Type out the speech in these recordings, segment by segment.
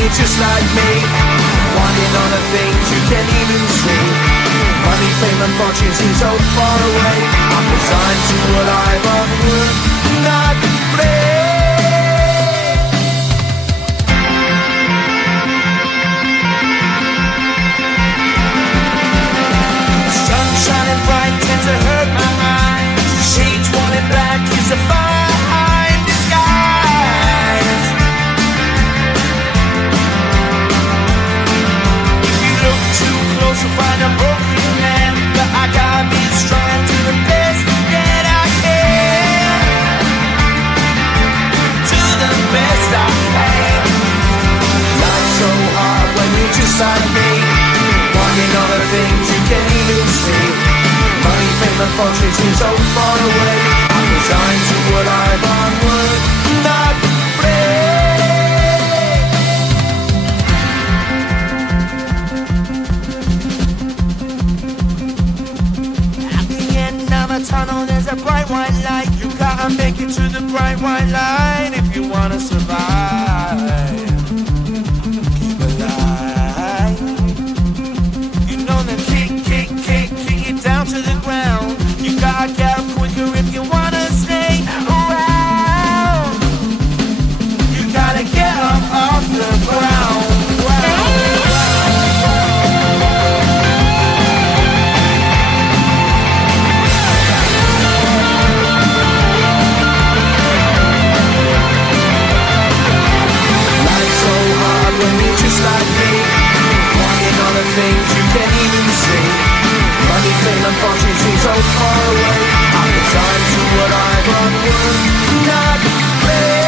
you're just like me, wanting all the things you can't even see. Money, fame and fortune seem so far away. I'm resigned to what I've onward not play. Sun shining bright tends to hurt my eyes. Shades worn in black is a fine disguise. If you look too close you'll find a broken man, but I gotta be strong to the best that I can. To the best I can. Life's so hard when you're just like me, wanting all the things you can't even see. Money, fame and fortune seem so far away. I'm resigned to what I've onward not pray. At the end of a tunnel there's a bright white light. You gotta make it to the bright white light if you wanna survive. Keep alive. You know the kick down to the ground. You gotta get up quicker if you wanna stay around. You gotta get up off the ground. Life's so hard when you're just like me, wanting all the things you can't even see. Money, fame and fortune seem so far away. I'm resigned to what I've onward not play.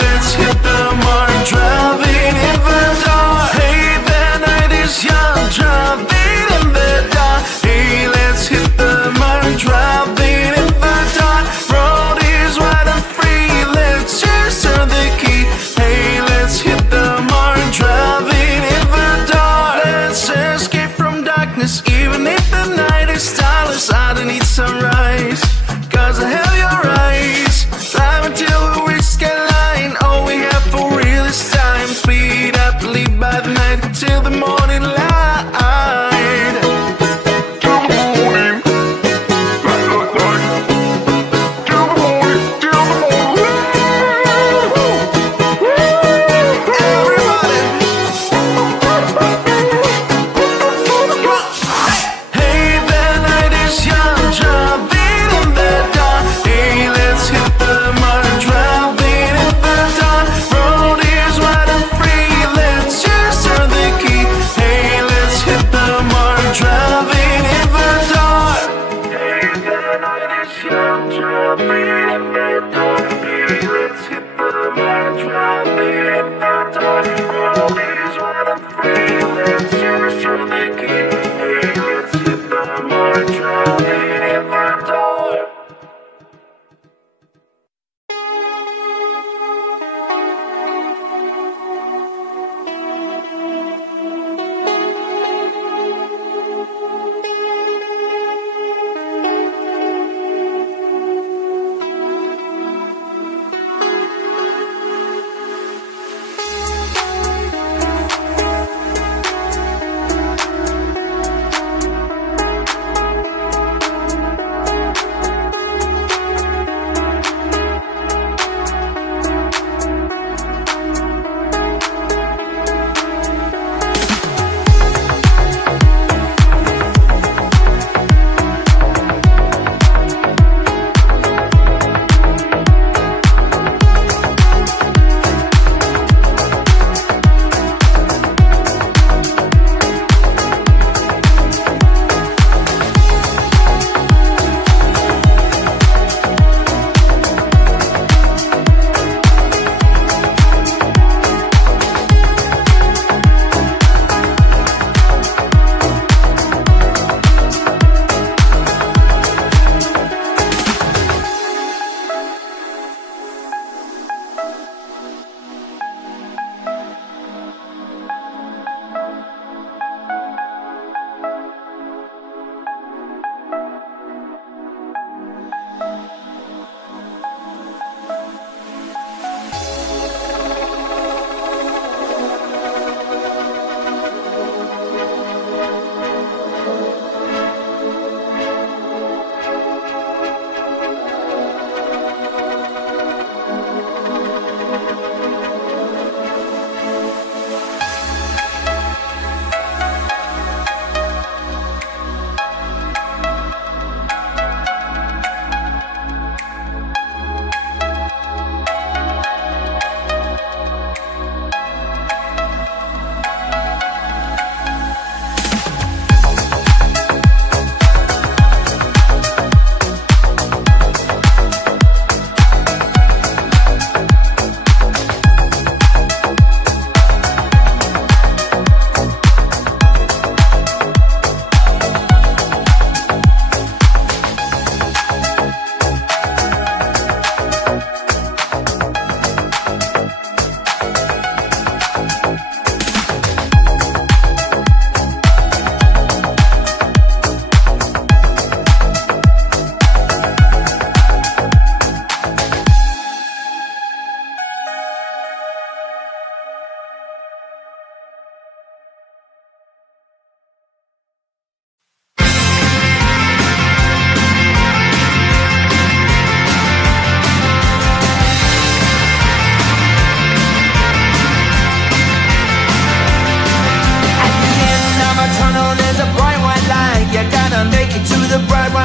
Let's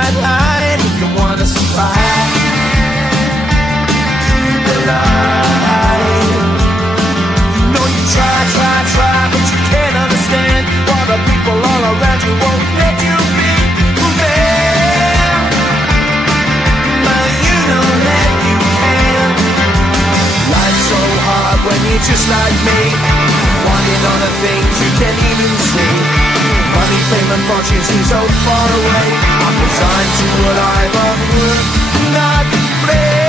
white line if you wanna survive. Keep alive. You know you try, but you can't understand why the people all around you won't let you be who they are. But you know that you can. Life's so hard when you're just like me, wanting all the things you can't even see. Money, fame and fortune seem so far away. I'm resigned to what I've unworked, not play.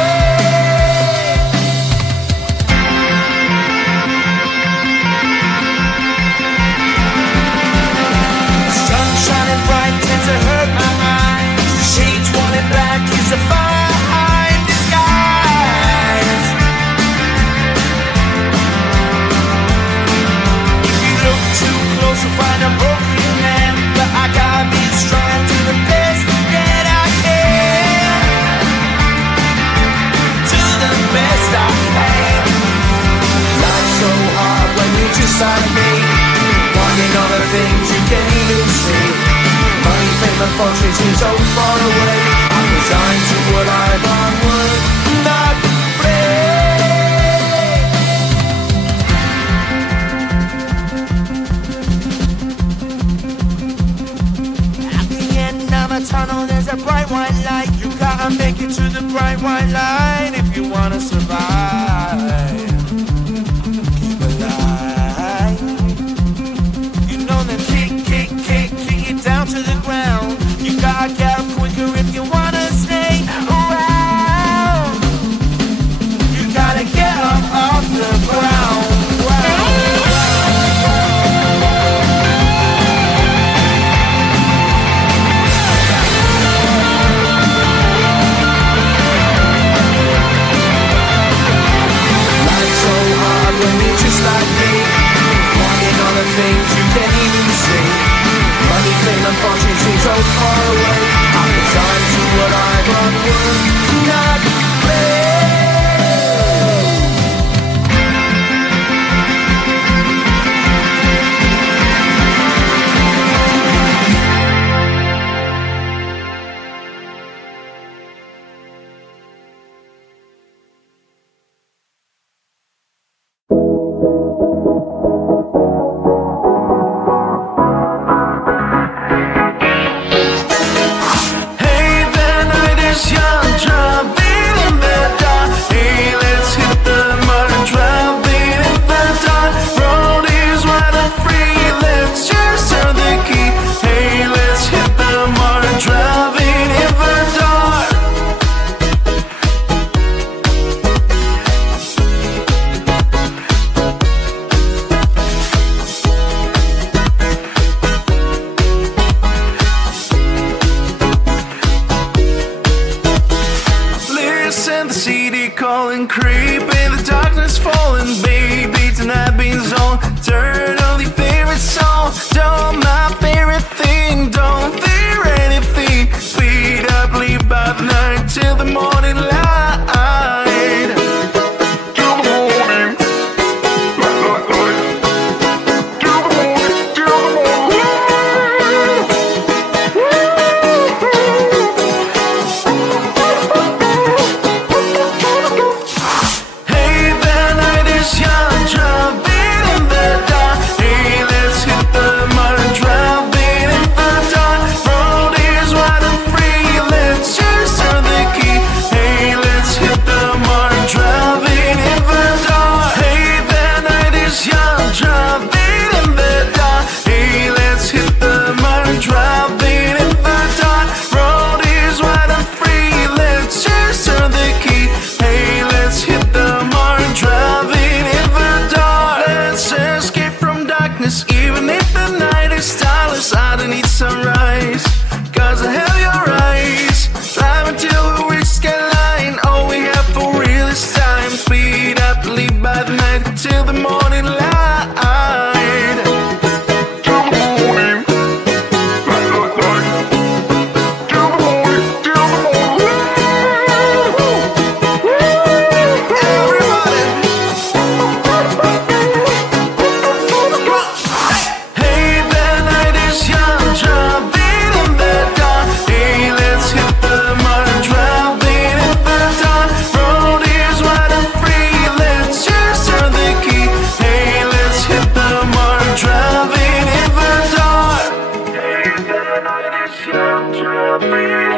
Sun shining bright tends to hurt my eyes. Shades worn in black is a fine disguise. If you look too close you'll find a broken man, but I gotta be strong to the best that I can. To the best I can. Life's so hard when you're just like me, wanting all the things you can't even see. Money, fame and fortune seem so far away. I'm resigned to what I've unworked, not play. At the end of a tunnel there's a bright white light. You gotta make it to the bright white light if you wanna survive. Keep alive. You know them kick it down to the ground. You gotta get up quicker if you wanna stay around. You gotta get up off the ground. Life's so hard when you're just like me, wanting all the things you can't even see. Money, fame and fortune seem so far away. I'm resigned to what I've unworked, not play. free.